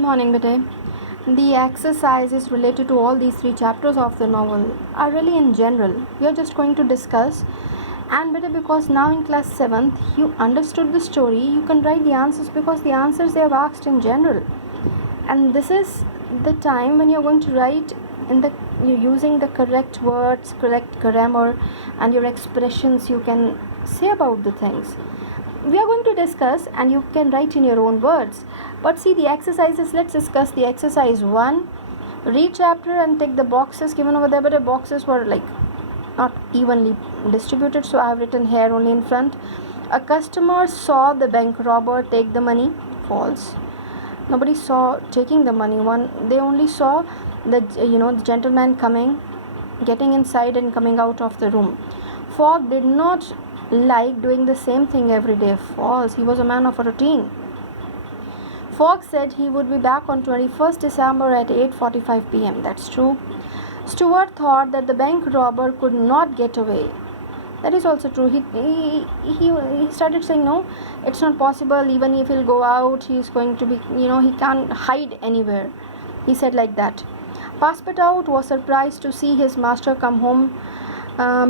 morning, Bete. The exercises related to all these three chapters of the novel are really in general. We are just going to discuss. And Bete, because now in class 7th you understood the story, you can write the answers because the answers they have asked in general. And this is the time when you're going to write you're using the correct words, correct grammar, and your expressions you can say about the things. We are going to discuss and you can write in your own words. But see the exercises, let's discuss the exercise 1. Read chapter and tick the boxes given over there, but the boxes were like not evenly distributed, so I have written here only in front. A customer saw the bank robber take the money. False. Nobody saw taking the money. They only saw the gentleman getting inside and coming out of the room. Fogg did not like doing the same thing every day. False. He was a man of a routine. Fogg said he would be back on 21st December at 8:45 p.m. That's true. Stewart thought that the bank robber could not get away. That is also true. He started saying, no, it's not possible. Even if he'll go out, he's going to be, he can't hide anywhere. He said like that. Passepartout was surprised to see his master come home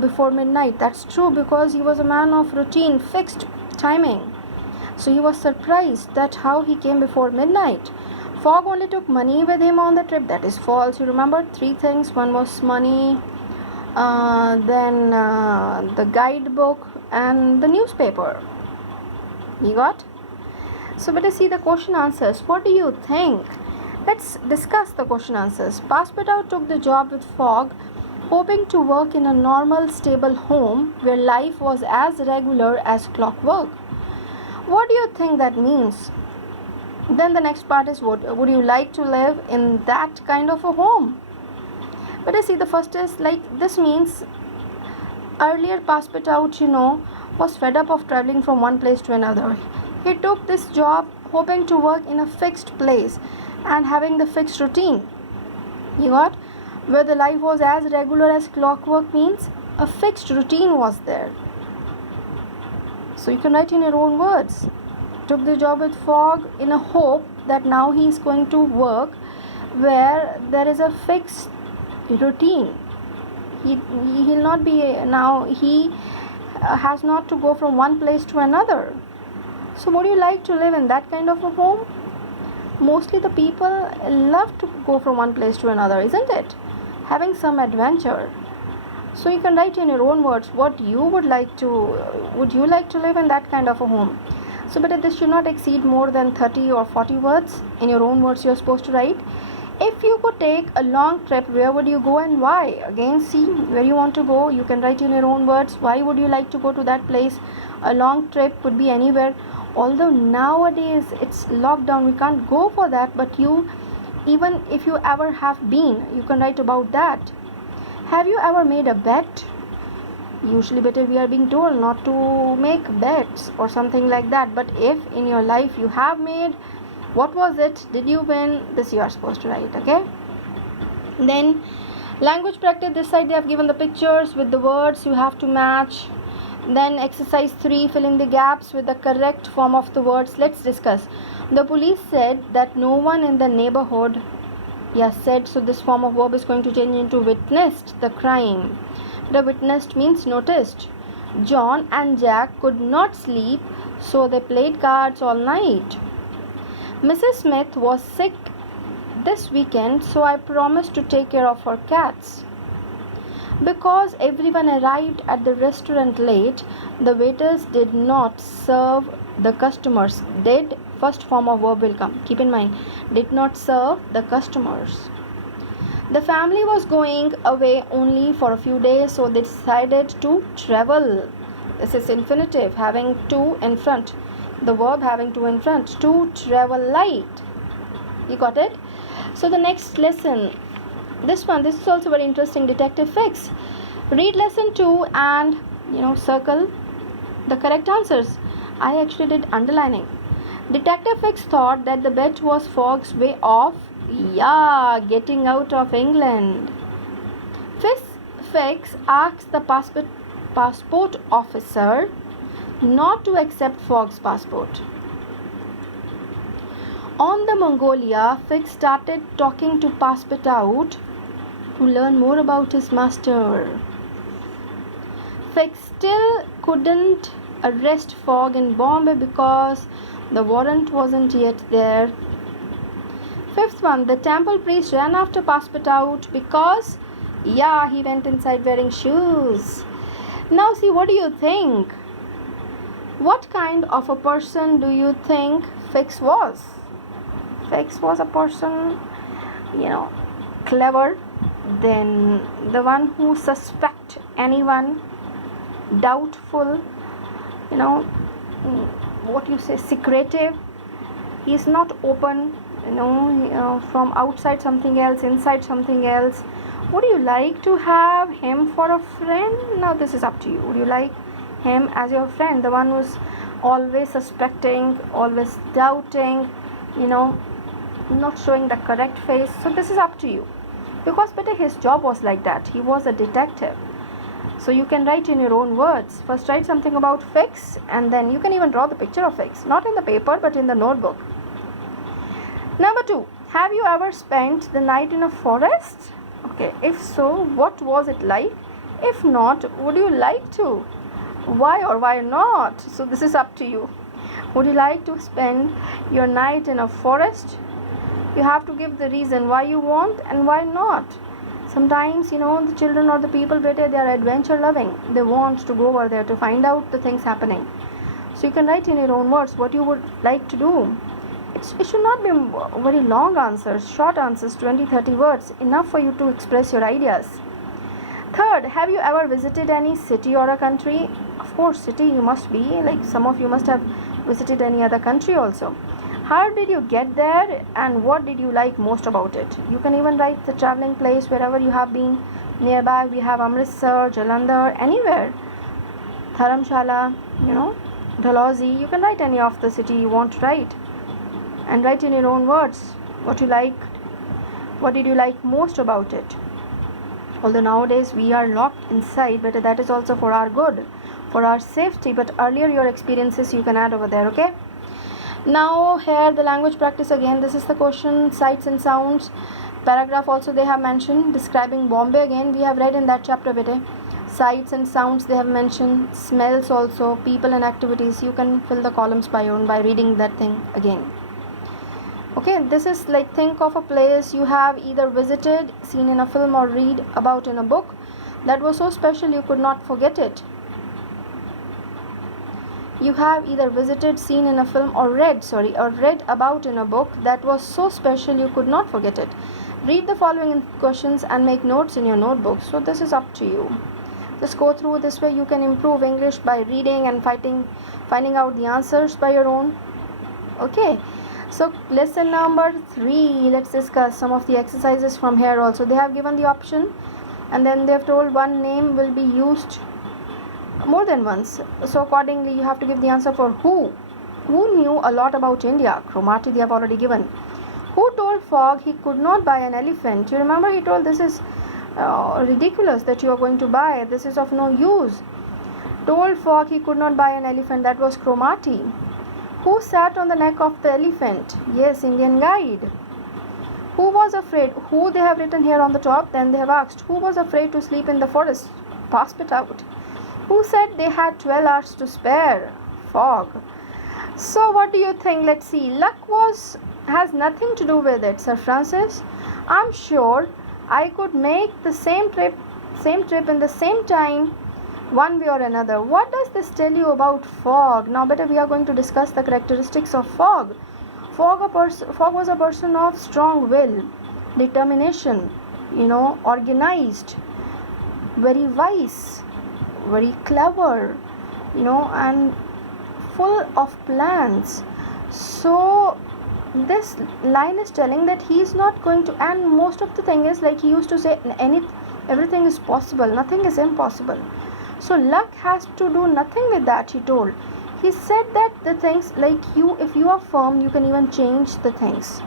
before midnight. That's true, because he was a man of routine, fixed timing. So he was surprised that how he came before midnight. Fogg only took money with him on the trip. That is false. You remember 3 things. One was money, then the guidebook and the newspaper. You got? So let us see the question answers. What do you think? Let's discuss the question answers. Passepartout took the job with Fogg, hoping to work in a normal, stable home where life was as regular as clockwork. What do you think that means? Then the next part is, what would you like to live in that kind of a home? But I see the first is like, this means earlier Passepartout, was fed up of traveling from one place to another. He took this job hoping to work in a fixed place and having the fixed routine. You got? Where the life was as regular as clockwork means a fixed routine was there. So you can write in your own words. Took the job with Fogg in a hope that now he is going to work where there is a fixed routine. He'll not be now. He has not to go from one place to another. So would you like to live in that kind of a home? Mostly the people love to go from one place to another, isn't it? Having some adventure. So you can write in your own words what you would like to live in that kind of a home. So but this should not exceed more than 30 or 40 words. In your own words you're supposed to write. If you could take a long trip, where would you go and why? Again, see where you want to go. You can write in your own words. Why would you like to go to that place? A long trip could be anywhere. Although nowadays it's lockdown, we can't go for that. But even if you ever have been, you can write about that. Have you ever made a bet? Usually better we are being told not to make bets or something like that. But if in your life you have made, what was it? Did you win? This you are supposed to write, okay? Then language practice. This side they have given the pictures with the words you have to match. Then exercise 3, fill in the gaps with the correct form of the words. Let's discuss. The police said that no one in the neighborhood said, so this form of verb is going to change into witnessed the crime. The witnessed means noticed. John and Jack could not sleep, so they played cards all night. Mrs. Smith was sick this weekend, so I promised to take care of her cats. Because everyone arrived at the restaurant late, the waiters did not serve the customers. Did, first form of verb will come. Keep in mind, did not serve the customers. The family was going away only for a few days, so they decided to travel. This is infinitive, having to in front. The verb having to in front. To travel light. You got it? So the next lesson. This is also very interesting. Detective Fix. Read lesson 2 and circle the correct answers. I actually did underlining. Detective Fix thought that the bet was Fogg's way of getting out of England. Fix asked the passport officer not to accept Fogg's passport. On the Mongolia, Fix started talking to Passepartout to learn more about his master. Fix still couldn't arrest Fogg in Bombay because the warrant wasn't yet there. Fifth one, the temple priest ran after Passepartout because, yeah, he went inside wearing shoes. Now see, what do you think? What kind of a person do you think Fix was? Fix was a person, clever, then the one who suspect anyone, doubtful, what you say, secretive. He is not open, from outside something else, inside something else. Would you like to have him for a friend? Now this is up to you. Would you like him as your friend, the one who's always suspecting, always doubting, not showing the correct face? So this is up to you, because better his job was like that. He was a detective. So you can write in your own words. First write something about Fix, and then you can even draw the picture of Fix, not in the paper but in the notebook. Number 2, have you ever spent the night in a forest? Okay, if so, what was it like? If not, would you like to? Why or why not? So this is up to you. Would you like to spend your night in a forest? You have to give the reason why you want and why not. Sometimes, the children or the people, they are adventure loving. They want to go over there to find out the things happening. So you can write in your own words what you would like to do. It should not be very long answers, short answers, 20-30 words, enough for you to express your ideas. Third, have you ever visited any city or a country? Of course, city you must be, like some of you must have visited any other country also. How did you get there and what did you like most about it? You can even write the traveling place wherever you have been. Nearby we have Amritsar, Jalandhar, anywhere. Dharamshala, Dalhousie. You can write any of the city you want to write. And write in your own words what you like, what did you like most about it. Although nowadays we are locked inside, but that is also for our good, for our safety. But earlier your experiences you can add over there, okay? Now here the language practice again. This is the question, sights and sounds. Paragraph also they have mentioned. Describing Bombay again we have read in that chapter, bete. Sights and sounds they have mentioned. Smells also. People and activities. You can fill the columns by your own by reading that thing again. Okay, this is like, think of a place you have either visited, seen in a film or read about in a book that was so special you could not forget it. You have either visited, seen in a film or read about in a book that was so special you could not forget it. Read the following questions and make notes in your notebook. So this is up to you. Just go through this way. You can improve English by reading and finding out the answers by your own. Okay. So lesson number 3, let's discuss some of the exercises from here also. They have given the option and then they have told one name will be used more than once. So accordingly you have to give the answer for who. Who knew a lot about India? Cromarty they have already given. Who told Fogg he could not buy an elephant? You remember he told this is ridiculous that you are going to buy. This is of no use. Told Fogg he could not buy an elephant. That was Cromarty. Who sat on the neck of the elephant? Yes, Indian guide. Who was afraid? Who they have written here on the top. Then they have asked, who was afraid to sleep in the forest? Passepartout. Who said they had 12 hours to spare? Fogg. So what do you think? Let's see. Luck has nothing to do with it, Sir Francis. I'm sure I could make the same trip in the same time, one way or another. What does this tell you about Fogg? Now better we are going to discuss the characteristics of Fogg. Fogg was a person of strong will, determination, organized, very wise, very clever, and full of plans. So this line is telling that he is not going to, and most of the thing is like he used to say everything is possible, nothing is impossible. So luck has to do nothing with that, he told. He said that the things like if you are firm, you can even change the things.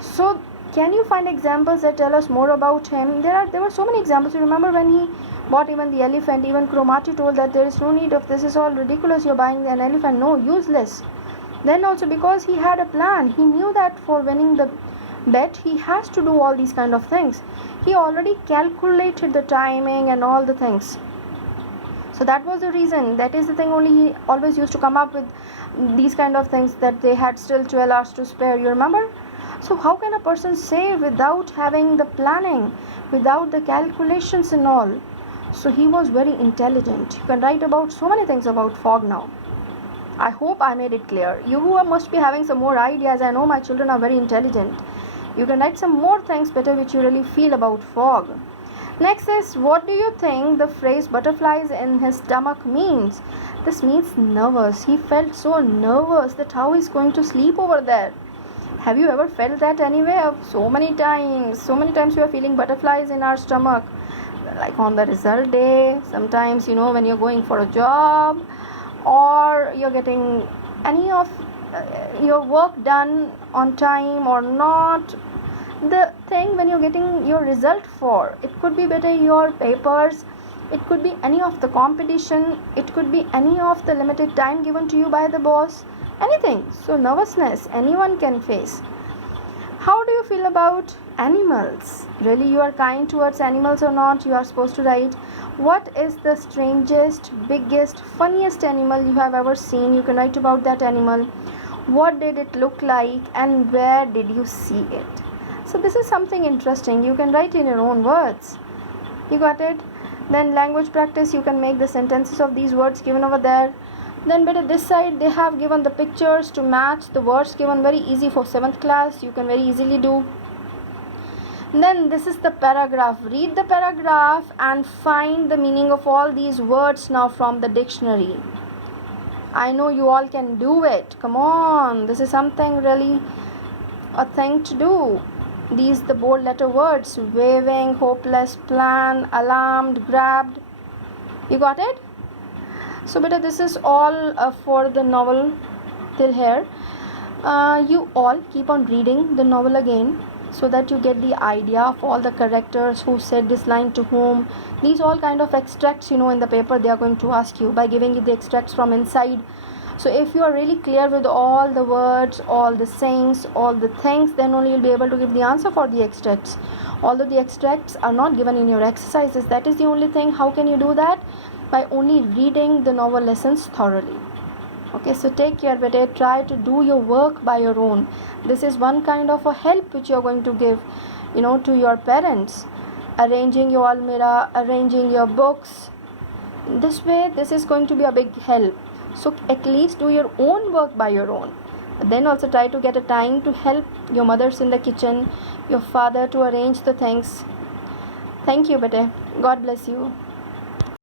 So can you find examples that tell us more about him? There were so many examples. You remember when he bought even the elephant, even Cromarty told that there is no need of this, is all ridiculous, you're buying an elephant. No, useless. Then also because he had a plan, he knew that for winning the bet he has to do all these kind of things. He already calculated the timing and all the things. So that was the reason, that is the thing only, he always used to come up with these kind of things, that they had still 12 hours to spare, you remember? So how can a person say without having the planning, without the calculations and all? So he was very intelligent. You can write about so many things about fog now. I hope I made it clear. You must be having some more ideas. I know my children are very intelligent. You can write some more things better which you really feel about fog. Next is, what do you think the phrase butterflies in his stomach means? This means nervous. He felt so nervous that how he's going to sleep over there. Have you ever felt that anywhere? So many times we are feeling butterflies in our stomach, like on the result day, sometimes, when you're going for a job, or you're getting any of your work done on time or not. The thing when you're getting your result for, it could be better your papers, it could be any of the competition, it could be any of the limited time given to you by the boss, anything. So nervousness anyone can face. How do you feel about animals? Really, you are kind towards animals or not? You are supposed to write, what is the strangest, biggest, funniest animal you have ever seen? You can write about that animal. What did it look like and where did you see it? So this is something interesting. You can write in your own words. You got it? Then language practice, you can make the sentences of these words given over there. Then better this side they have given the pictures to match the words given, very easy for 7th class, you can very easily do. Then this is the paragraph. Read the paragraph and find the meaning of all these words now from the dictionary. I know you all can do it. Come on, this is something really a thing to do. These the bold letter words: waving, hopeless, plan, alarmed, grabbed. You got it? So beta, this is all for the novel till here. You all keep on reading the novel again, so that you get the idea of all the characters, who said this line to whom. These all kind of extracts, in the paper they are going to ask you by giving you the extracts from inside. So if you are really clear with all the words, all the sayings, all the things, then only you'll be able to give the answer for the extracts. Although the extracts are not given in your exercises, that is the only thing. How can you do that? By only reading the novel lessons thoroughly. Okay, so take care, but try to do your work by your own. This is one kind of a help which you are going to give, to your parents. Arranging your almirah, arranging your books. This way, this is going to be a big help. So at least do your own work by your own. Then also try to get a time to help your mothers in the kitchen, your father to arrange the things. Thank you, bete. God bless you.